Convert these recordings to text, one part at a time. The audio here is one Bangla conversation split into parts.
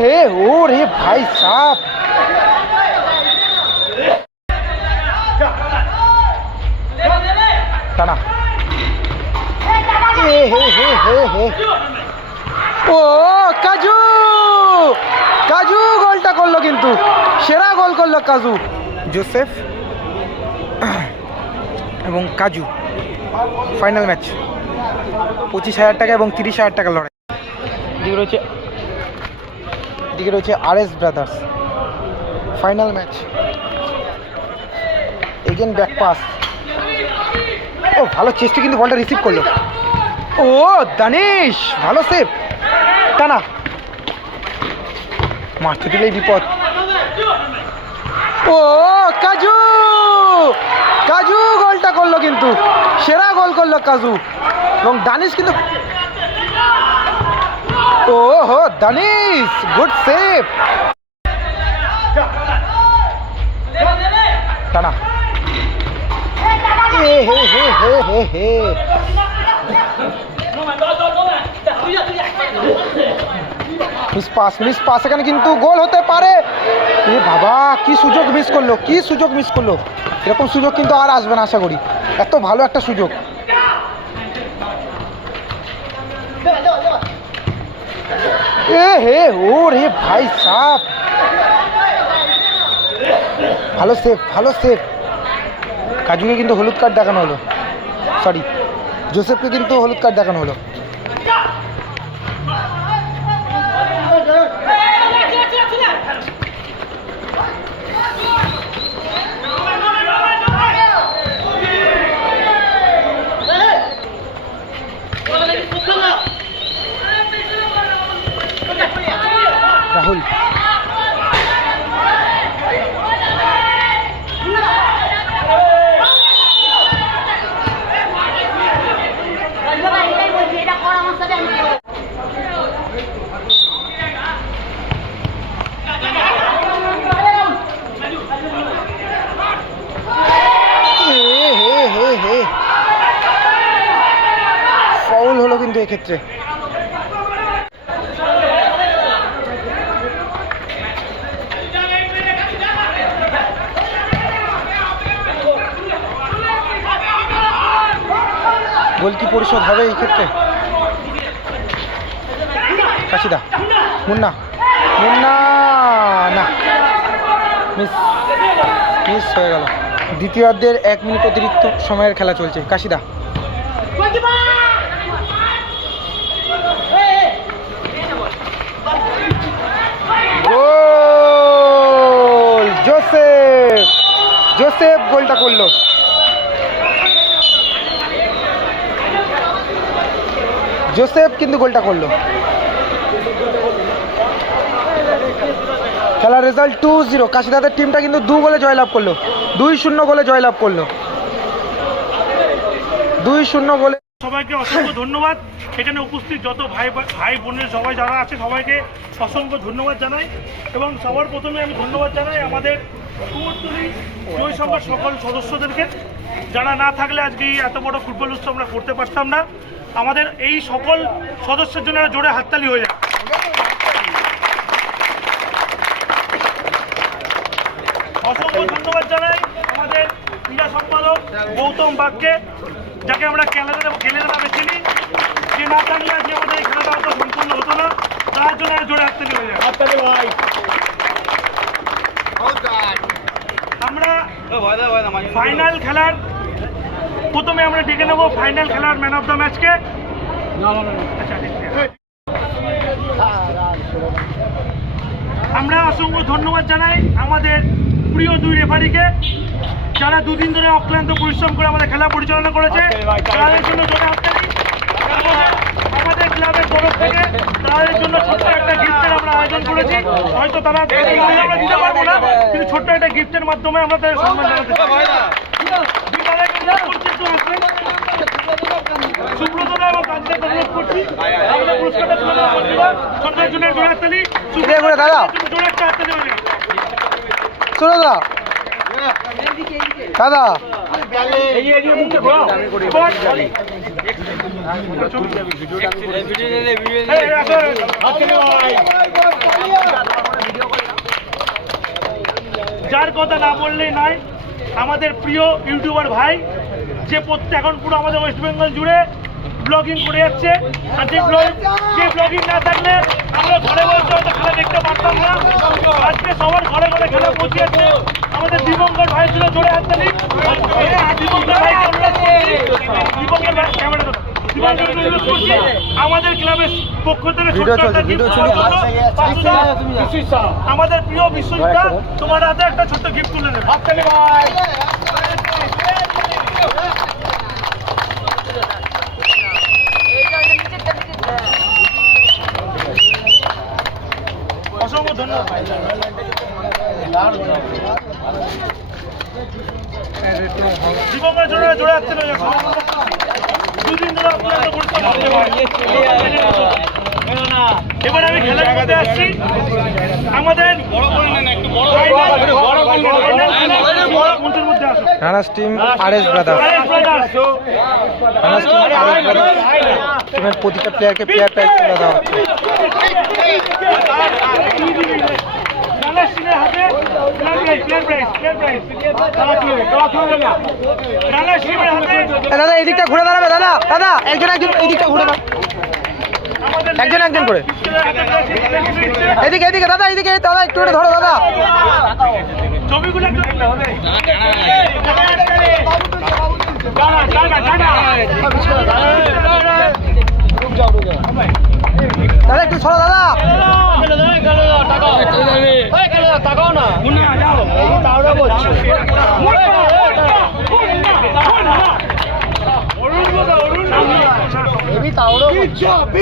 হে ও রে ভাই সাপ টানা হে হে হে হে হে ও কাজু কাজু গোলটা করল কিন্তু। সেরা গোল করল কাজু। জোসেফ এবং কাজু। Final match. পঁচিশ হাজার টাকা এবং তিরিশ হাজার টাকা লড়াই। রয়েছে এদিকে রয়েছে R S brothers. Final match. Again back pass. ও, ভালো চেষ্টা কিন্তু বলটা রিসিভ করল। ও, দানিশ, ভালো সেভ টানা। মারতে দিলেই বিপদ। ও, কাজু! কাজু গোলটা করল কিন্তু। সেরা গোল করল কাজু। এবং দানিশ কিন্তু ও হো দানিশ গুড সেভ টানা। হে হে হে হে হে মিস পাস মিস পাস এখানে কিন্তু গোল হতে পারে। এ বাবা, কি সুযোগ মিস করল, কি সুযোগ মিস করল। এরকম সুযোগ কিন্তু আর আসবে না, আশা করি। এত ভালো একটা সুযোগ। এ হে, ও রে ভাই সাপ। ভালো সেফ ভালো সেফ কাজুকে কিন্তু হলুদ কার্ড দেখানো হলো। সরি জোসেফকে কিন্তু হলুদ কার্ড দেখানো হলো রাহুল এটাই বলছি এটা কর আমার সাথে আমি করব। এ হে হে হে ফাউল হলো কিন্তু এক্ষেত্রে গোল কি পরিশোধ হবে এই ক্ষেত্রে? কাশিদা, মুন্না মুন্না, না। মিস মিস হয়ে গেল। দ্বিতীয়ার্ধের এক মিনিট অতিরিক্ত সময়ের খেলা চলছে। কাশিদা গোল জোসেফ জোসেফ গোলটা করল। জোসেফ কিন্তু গোলটা করল। খেলার রেজাল্ট টু জিরো কাশিদাদের টিমটা কিন্তু দু গোলে জয়লাভ করল। দুই শূন্য গোলে জয়লাভ করল। দুই শূন্য গোলে সবাইকে অসংখ্য ধন্যবাদ। এখানে উপস্থিত যত ভাই ভাই বোনের সবাই যারা আছে, সবাইকে অসংখ্য ধন্যবাদ জানাই। এবং সবার প্রথমে আমি ধন্যবাদ জানাই আমাদের কুমোরটুলি জয় সংঘের সকল সদস্যদেরকে। যারা না থাকলে আজকে এত বড় ফুটবল উৎসব আমরা করতে পারতাম না। আমাদের এই সকল সদস্যের জন্য জোরে হাততালি হয়ে যায়। অসংখ্য ধন্যবাদ জানাই আমাদের ক্রীড়া সম্পাদক গৌতম বাগকে, যাকে আমরা খেলাতে খেলে নামে চিনি। যে না থাকলে আজকে আমাদের এই খেলাটা হয়তো সম্পূর্ণ হতো না তার জন্য জোরে হয়ে যায়। আমরা ফাইনাল খেলার প্রথমে আমরা ডেকে নেব ফাইনাল খেলার ম্যান অফ দ্য ম্যাচকে। আমরা অসংখ্য ধন্যবাদ জানাই আমাদের প্রিয় দুই রেফারিকে যারা দুদিন ধরে অক্লান্ত পরিশ্রম করে আমাদের খেলা পরিচালনা করেছে। তাদের জন্য জোরে হাততালি আমাদের ক্লাবের তরফ থেকে তাদের জন্য ছোট্ট একটা গিফটের আমরা আয়োজন করেছি। হয়তো তারা আমরা দিতে পারব না কিন্তু ছোট্ট একটা গিফটের মাধ্যমে আমরা তাদের সম্মান জানাতে এবং অনুরোধ করছি। আমাদের পুরস্কারটা তুলে দেওয়া বন্ধুরা সন্ধ্যার জন্য দাদা। যার কথা না বললেই নয়, আমাদের প্রিয় ইউটিউবার ভাই, যে প্রত্যেক এখন পুরো আমাদের ওয়েস্ট বেঙ্গল জুড়ে ব্লগিং করে যাচ্ছে। আর যে যে ব্লগিং না থাকলে আমরা ঘরে বসে হয়তো খেলা দেখতে পারতাম না। আজকে সবার ঘরে ঘরে খেলা পৌঁছে যাচ্ছে। আমাদের দীপঙ্কর ভাই ছিল জোরে হাত তালি দীপঙ্কর ভাই দীপঙ্কর ভাই ক্যামেরা ভাই আমাদের ক্লাবের পক্ষ থেকে জন্য পাঁচশো টাকা আমাদের প্রিয় বিশ্বজিৎ তোমার হাতে একটা ছোট্ট গিফট তুলে দেবে। অসংখ্য ধন্যবাদ। এবার আমি খেলার মধ্যে আসছি। আমাদের টিম আর এস ব্রাদার আরে টিম আর এস ব্রাদার টিমের প্রতিটা প্লেয়ারকে প্লেয়ার প্রাইজ দেওয়া হচ্ছে। রানা হাতে দাদা এদিকটা ঘুরে দাঁড়াবে দাদা দাদা একজন একজন এদিকটা ঘুরে দাঁড়াবে একজন একজন করে। এদিকে এদিকে দাদা এদিকে দাদা একটু করে ধরো দাদা ছবিগুলো। দাদা একটু ছড়ো দাদা অরুণ দাদা, অরুণ দাদা। বিদ্যা, বিদ্যা, বিদ্যা।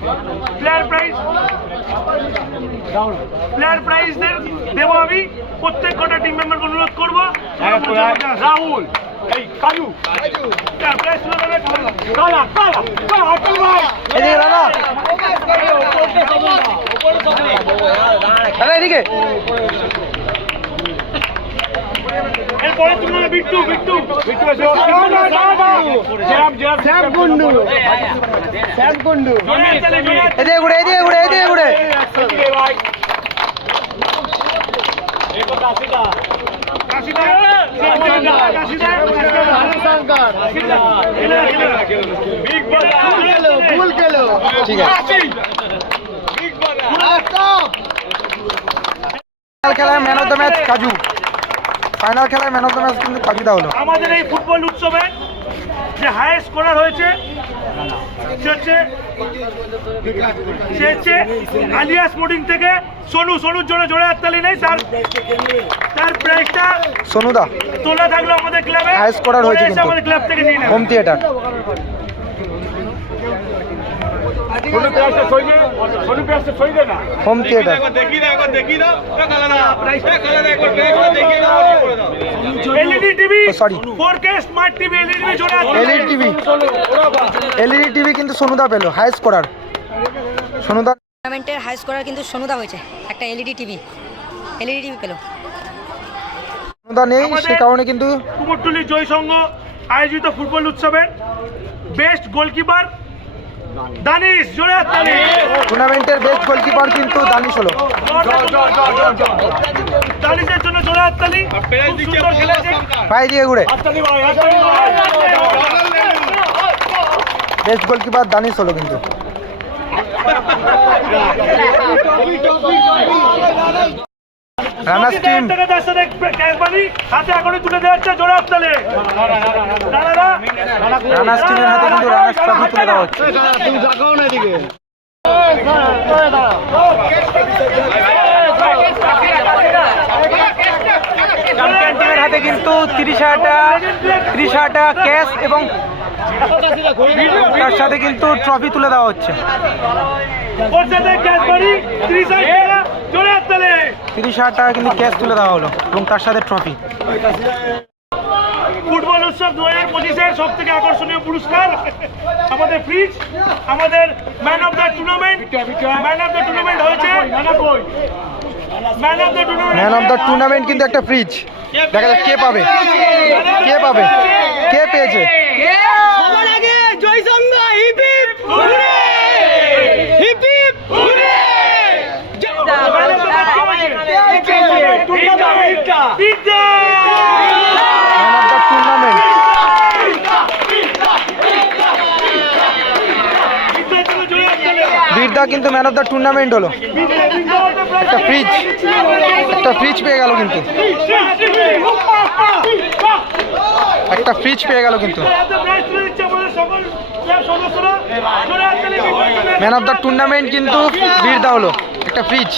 প্লেয়ার প্রাইজ প্লেয়ার প্রাইজ দেবো আমি। প্রত্যেক কটা টিম মেম্বার অনুরোধ করব। রাহুল এই প্রাইজ তুলে দেবে কালা। এদিকে। এরপরে তুমি বিট্টু বিট্টু বিট্টু এসো জ্যাম জ্যাম শ্যাম কুন্ডু শ্যাম কুন্ডু এদিকে ঘুরে এদিকে ঘুরে এদিকে ঘুরে। ঠিক আছে ফাইনাল খেলায় man of the match Kaju final খেলায় ম্যান অফ দ্য ম্যাচ কিন্তু কাজু হলো। আমাদের এই ফুটবল উৎসবে যে হাইয়েস্ট স্কোরার হয়েছে সে হচ্ছে সে হচ্ছে আলিয়া স্পোর্টিং থেকে সোনু। সোনুর জন্য জোরে হাততালি নেই তার তার প্রাইসটা সোনুদা। তোলা থাকল আমাদের ক্লাবে Highest scorer হয়েছে কিন্তু। আমাদের ক্লাব থেকে নিয়ে নেবে। Home theatre home theatre. LED TV? sorry. 4K smart TV LED TV LED TV. LED TV কিন্তু সোনুদা পেল হাই স্কোরার সোনুদা টুর্নামেন্টের হাই স্কোরার কিন্তু সোনুদা হয়েছে। একটা এলইডি টিভি। এলইডি টিভি পেল। সোনুদা নেই সে কারণে কিন্তু কুমোরটুলি জয় সংঘ আয়োজিত ফুটবল উৎসবের বেস্ট গোলকিপার দানিশ। জোরে হাততালি টুর্নামেন্টের বেস্ট গোলকিপার কিন্তু দানিশ হলো। দানিশের জন্য জোরে হাততালি। সুন্দর খেলেছে। ভাই দিয়ে ঘুরে। হাততালি ভাই হাততালি বেস্ট গোলকিপার দানিশ হলো কিন্তু। টিম হাতে তুলে দেওয়া হচ্ছে কিন্তু রানার্স ট্রফি তুলে দেওয়া চ্যাম্পিয়ন টিমের হাতে কিন্তু তিরিশ হাজার তিরিশ হাজার ক্যাশ এবং তার সাথে কিন্তু ট্রফি তুলে দেওয়া হচ্ছে ওর সাথে ক্যাশ বানি ত্রিশ হাজার টাকা কিন্তু ক্যাশ তুলে দেওয়া হলো এবং তার সাথে ট্রফি ফুটবল উৎসব দু হাজার পঁচিশের সব থেকে আকর্ষণীয় পুরস্কার আমাদের ফ্রিজ আমাদের man of the tournament man of the tournament হয়েছে man of the tournament man of the tournament কিন্তু একটা ফ্রিজ দেখা যাক কে পাবে। কে পাবে? কে পেয়েছে? বীরদা কিন্তু ম্যান অফ দ্য টুর্নামেন্ট হলো। একটা ফ্রিজ একটা ফ্রিজ পেয়ে গেল কিন্তু। একটা ফ্রিজ পেয়ে গেল কিন্তু। ম্যান অফ দ্য টুর্নামেন্ট কিন্তু বীরদা হলো। একটা ফ্রিজ